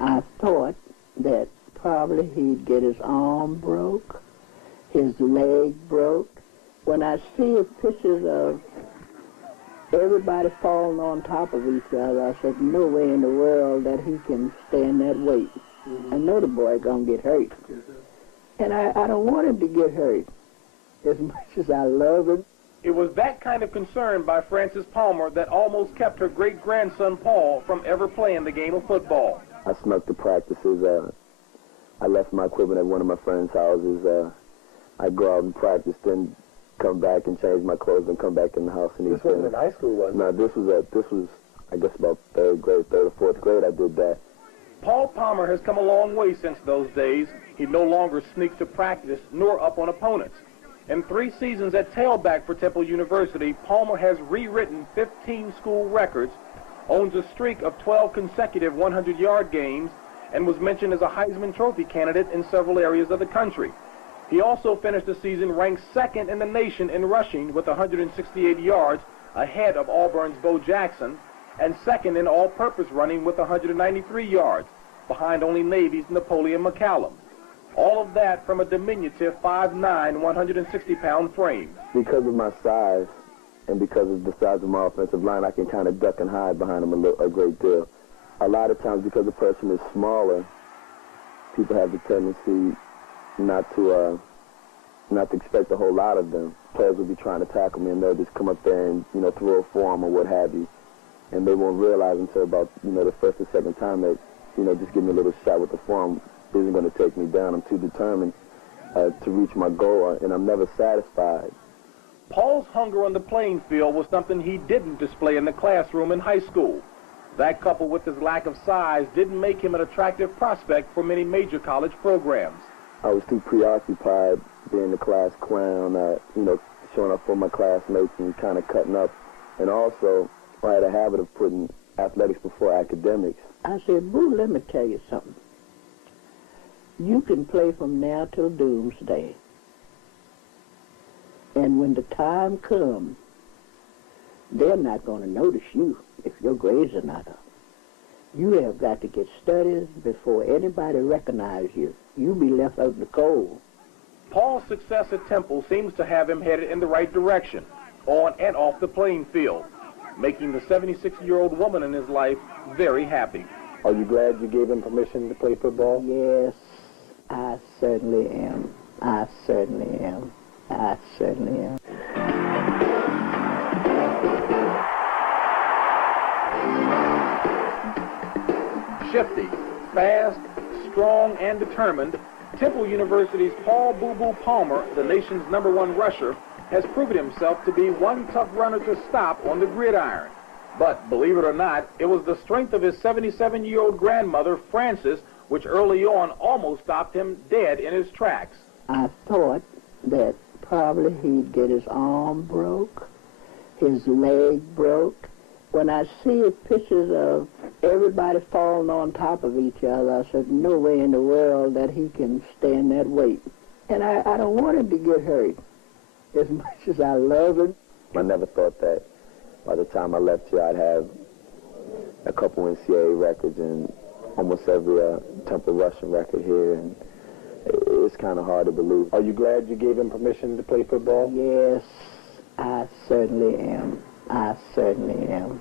I thought that probably he'd get his arm broke, his leg broke. When I see pictures of everybody falling on top of each other, I said, no way in the world that he can stand that weight. I know the boy gonna get hurt. And I don't want him to get hurt as much as I love him. It was that kind of concern by Frances Palmer that almost kept her great-grandson Paul from ever playing the game of football. I snuck to practices. I left my equipment at one of my friends' houses. I'd go out and practice, then come back and change my clothes and come back in the house and eat. This wasn't in high school, was it? No, this was I guess about third or fourth grade I did that. Paul Palmer has come a long way since those days. He no longer sneaks to practice nor up on opponents. In 3 seasons at tailback for Temple University, Palmer has rewritten 15 school records, owns a streak of 12 consecutive 100-yard games, and was mentioned as a Heisman Trophy candidate in several areas of the country. He also finished the season ranked 2nd in the nation in rushing with 168 yards, ahead of Auburn's Bo Jackson, and 2nd in all-purpose running with 193 yards, behind only Navy's Napoleon McCallum. All of that from a diminutive 5'9", 160-pound frame. Because of my size and because of the size of my offensive line, I can kind of duck and hide behind them a great deal. A lot of times, because the person is smaller, people have the tendency not to expect a whole lot of them. Players will be trying to tackle me, and they'll just come up there and, throw a form or what have you. And they won't realize until about, the first or second time that, just give me a little shot with the form isn't going to take me down. I'm too determined to reach my goal, and I'm never satisfied. Paul's hunger on the playing field was something he didn't display in the classroom in high school. That, coupled with his lack of size, didn't make him an attractive prospect for many major college programs. I was too preoccupied being the class clown, showing up for my classmates and kind of cutting up. And also, I had a habit of putting athletics before academics. I said, Boo, let me tell you something. You can play from now till doomsday. And when the time comes, they're not going to notice you if your grades are not up. You have got to get studies before anybody recognizes you. You'll be left out in the cold. Paul's success at Temple seems to have him headed in the right direction, on and off the playing field, making the 76-year-old woman in his life very happy. Are you glad you gave him permission to play football? Yes, I certainly am. I certainly am. I certainly am. Shifty, fast, strong, and determined, Temple University's Paul Boo Boo Palmer, the nation's #1 rusher, has proven himself to be one tough runner to stop on the gridiron. But believe it or not, it was the strength of his 77-year-old grandmother, Frances, which early on almost stopped him dead in his tracks. I thought that probably he'd get his arm broke, his leg broke. When I see pictures of everybody falling on top of each other, I said, no way in the world that he can stand that weight. And I don't want him to get hurt as much as I love him. I never thought that by the time I left here, I'd have a couple NCAA records and almost every Temple rushing record here, and it's kind of hard to believe. Are you glad you gave him permission to play football? Yes, I certainly am. I certainly am.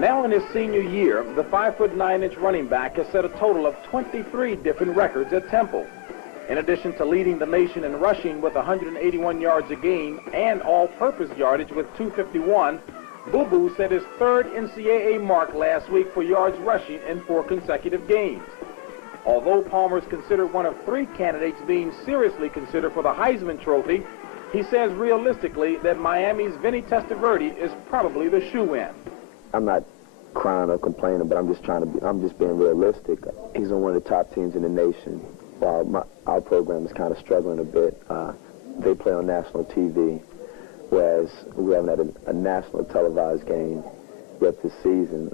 Now in his senior year, the 5'9" running back has set a total of 23 different records at Temple. In addition to leading the nation in rushing with 181 yards a game and all-purpose yardage with 251, Boo Boo set his 3rd NCAA mark last week for yards rushing in 4 consecutive games. Although Palmer is considered one of 3 candidates being seriously considered for the Heisman Trophy, he says realistically that Miami's Vinny Testaverde is probably the shoe-in. I'm not crying or complaining, but I'm just being realistic. He's on one of the top teams in the nation. While our program is kind of struggling a bit, they play on national TV, whereas we haven't had a national televised game yet this season.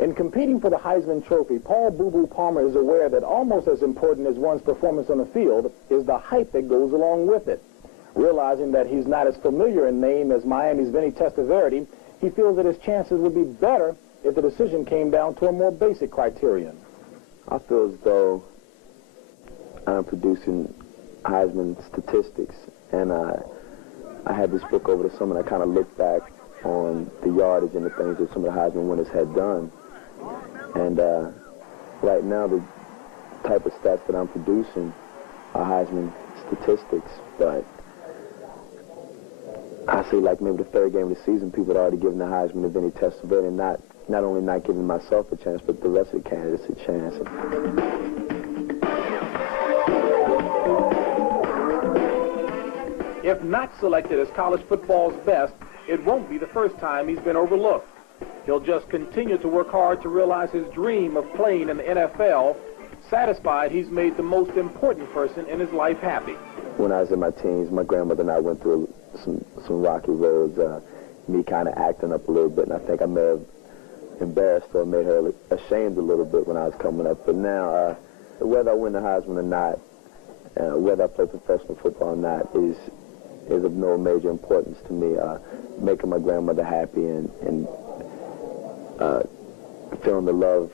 In competing for the Heisman Trophy, Paul Boo Boo Palmer is aware that almost as important as one's performance on the field is the hype that goes along with it. Realizing that he's not as familiar in name as Miami's Vinny Testaverde, he feels that his chances would be better if the decision came down to a more basic criterion. I feel as though I'm producing Heisman statistics, and I had this book over the summer, and I kind of looked back on the yardage and the things that some of the Heisman winners had done. And right now, the type of stats that I'm producing are Heisman statistics, but I see like maybe the third game of the season, people had already given the Heisman to Vinny Testaverde, and not only not giving myself a chance, but the rest of the candidates a chance. If not selected as college football's best, it won't be the first time he's been overlooked. He'll just continue to work hard to realize his dream of playing in the NFL, satisfied he's made the most important person in his life happy. When I was in my teens, my grandmother and I went through some rocky roads, me kind of acting up a little bit, and I think I may have embarrassed her, made her ashamed a little bit when I was coming up. But now, whether I win the Heisman or not, whether I play professional football or not, is of no major importance to me. Making my grandmother happy and feeling the love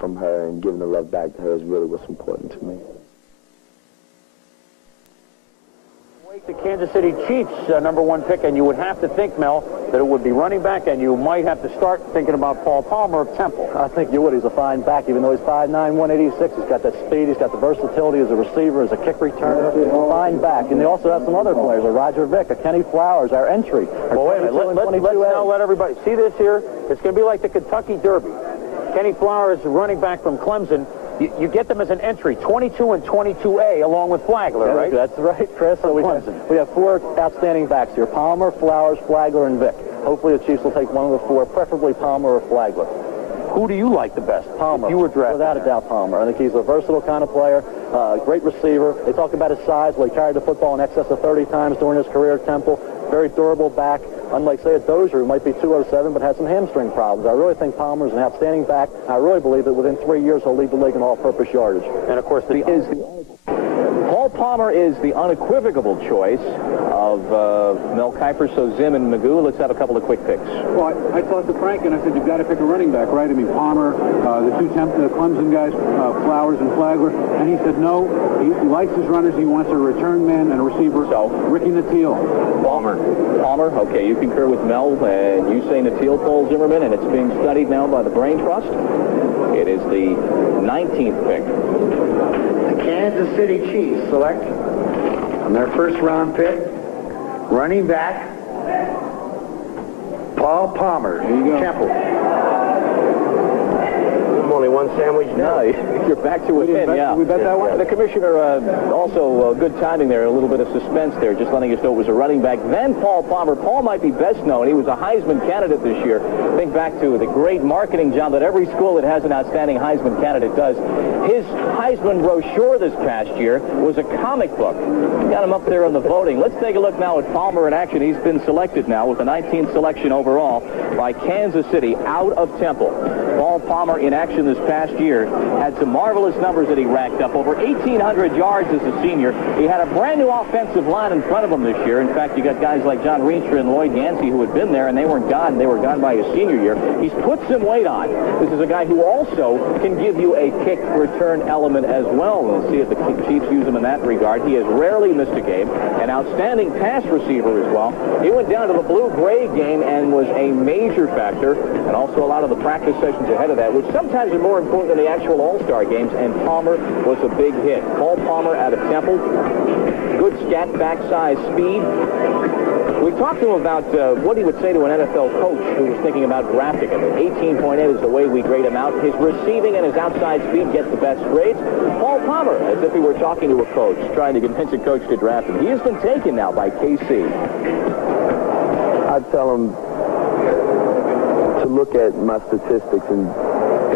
from her and giving the love back to her is really what's important to me. The Kansas City Chiefs #1 pick, and you would have to think, Mel, that it would be running back, and you might have to start thinking about Paul Palmer of Temple. I think you would. He's a fine back, even though he's 5'9", 186. He's got that speed. He's got the versatility as a receiver, as a kick returner. Fine back. And they also have some other players, a Roger Vick, a Kenny Flowers, our entry. Well, wait a minute. Let's now let everybody see this here. It's going to be like the Kentucky Derby. Kenny Flowers, running back from Clemson. You get them as an entry, 22 and 22A, along with Flagler, right? That's right, Chris. So we have 4 outstanding backs here: Palmer, Flowers, Flagler, and Vick. Hopefully the Chiefs will take one of the 4, preferably Palmer or Flagler. Who do you like the best? Palmer. If you were drafted. Without a doubt, Palmer. I think he's a versatile kind of player, great receiver. They talk about his size. Well, he carried the football in excess of 30 times during his career at Temple. Very durable back. Unlike, say, a Dozier, who might be 207, but has some hamstring problems. I really think Palmer's an outstanding back. I really believe that within 3 years he'll lead the league in all-purpose yardage. And, of course, Paul Palmer is the unequivocal choice of Mel Kiper. So Zim and Magoo, let's have a couple of quick picks. Well, I talked to Frank, and I said, you've got to pick a running back, right? I mean, Palmer, the 2 Clemson guys, Flowers and Flagler. And he said, no, he likes his runners. He wants a return man and a receiver. So, Ricky Nattiel. Palmer, okay, you concur with Mel, and you say Nattiel, Paul Zimmerman, and it's being studied now by the Brain Trust. It is the 19th pick. The Kansas City Chiefs select on their first-round pick, running back, Paul Palmer, Temple. I'm only one sandwich now. You're back to within, yeah. We bet that one? The commissioner, also good timing there, a little bit of suspense there, just letting us know it was a running back. Then Paul Palmer. Paul might be best known. He was a Heisman candidate this year. Think back to the great marketing job that every school that has an outstanding Heisman candidate does. His Heisman brochure this past year was a comic book. Got him up there on the voting. Let's take a look now at Palmer in action. He's been selected now with the 19th selection overall by Kansas City out of Temple. Paul Palmer in action this past year had some marvelous numbers that he racked up. Over 1,800 yards as a senior. He had a brand new offensive line in front of him this year. In fact, you got guys like John Reenstra and Lloyd Yancey who had been there, and they weren't gone. They were gone by his senior year. He's put some weight on. This is a guy who also can give you a kick return element as well. We'll see if the Chiefs use him in that regard. He has rarely missed a game. An outstanding pass receiver as well. He went down to the blue-gray game and was a major factor, and also a lot of the practice sessions ahead of that, which sometimes are more important than the actual All-Star games, and Palmer was a big hit. Paul Palmer out of Temple. Good scat backside speed. We talked to him about what he would say to an NFL coach who was thinking about drafting him. 18.8 is the way we grade him out. His receiving and his outside speed get the best grades. Paul Palmer, as if he were talking to a coach, trying to convince a coach to draft him. He has been taken now by KC. I'd tell him to look at my statistics and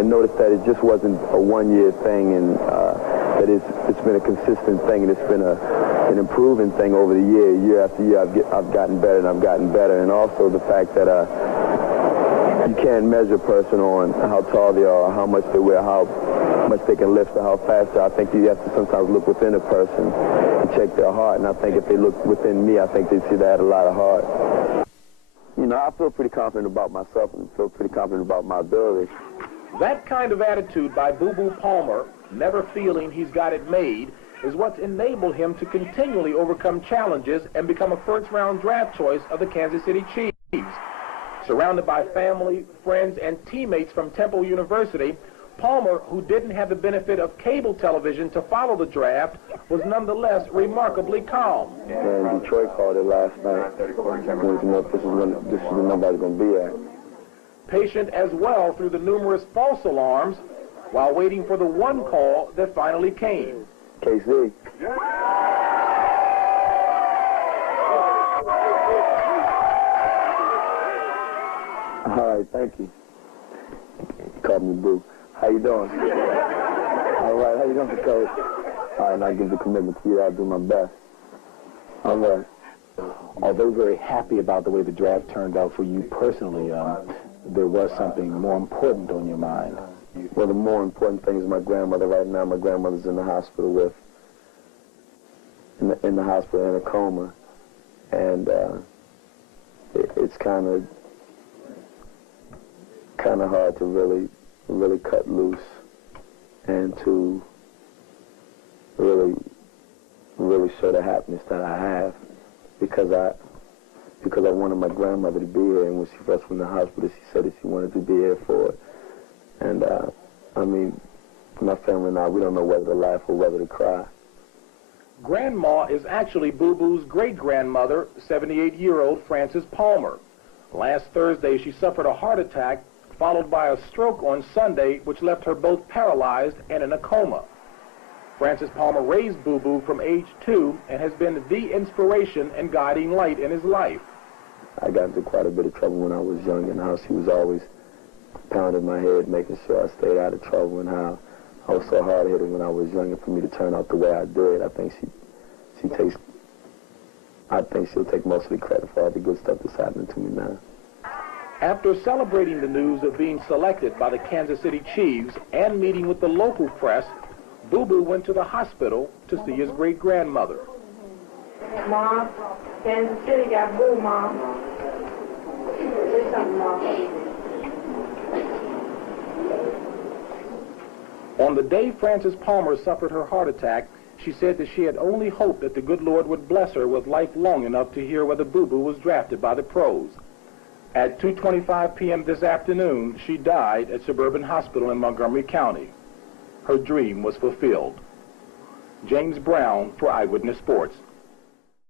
notice that it just wasn't a one-year thing, and that it's been a consistent thing, and it's been an improving thing over the year after year. I've gotten better, and I've gotten better, and also the fact that You can't measure a person on how tall they are, how much they weigh, how much they can lift, or how fast they are. I think you have to sometimes look within a person and check their heart. And I think if they look within me, I think they see that I had a lot of heart. You know, I feel pretty confident about myself and feel pretty confident about my ability. That kind of attitude by Boo Boo Palmer, never feeling he's got it made, is what's enabled him to continually overcome challenges and become a first-round draft choice of the Kansas City Chiefs. Surrounded by family, friends, and teammates from Temple University, Palmer, who didn't have the benefit of cable television to follow the draft, was nonetheless remarkably calm. And Detroit called it last night. Wanted to know if this is the number I was going to be at. Patient as well through the numerous false alarms while waiting for the one call that finally came. KC. All right, thank you. Call me Boo. How you doing? All right, how you doing, Coach? All right, now I give the commitment to you. I'll do my best. All right. Although very happy about the way the draft turned out for you personally, there was something more important on your mind. Well, the more important thing is my grandmother right now. My grandmother's in the hospital in the hospital in a coma. And it's kind of hard to really cut loose and to really show the happiness that I have because I wanted my grandmother to be here, and when she first went to the hospital, she said that she wanted to be here for it. And I mean, my family and I, we don't know whether to laugh or whether to cry. Grandma is actually Boo Boo's great-grandmother, 78-year-old Frances Palmer. Last Thursday, she suffered a heart attack followed by a stroke on Sunday, which left her both paralyzed and in a coma. Frances Palmer raised Boo Boo from age 2 and has been the inspiration and guiding light in his life. I got into quite a bit of trouble when I was young, and how she was always pounding my head, making sure I stayed out of trouble, and how I was so hard-headed when I was young, and for me to turn out the way I did, I think she'll take most of the credit for all the good stuff that's happening to me now. After celebrating the news of being selected by the Kansas City Chiefs and meeting with the local press, Boo Boo went to the hospital to see his great-grandmother. Mom, Kansas City got Boo, Mom. Say something, Mom. On the day Frances Palmer suffered her heart attack, she said that she had only hoped that the good Lord would bless her with life long enough to hear whether Boo Boo was drafted by the pros. At 2:25 p.m. this afternoon, she died at Suburban Hospital in Montgomery County. Her dream was fulfilled. James Brown for Eyewitness Sports.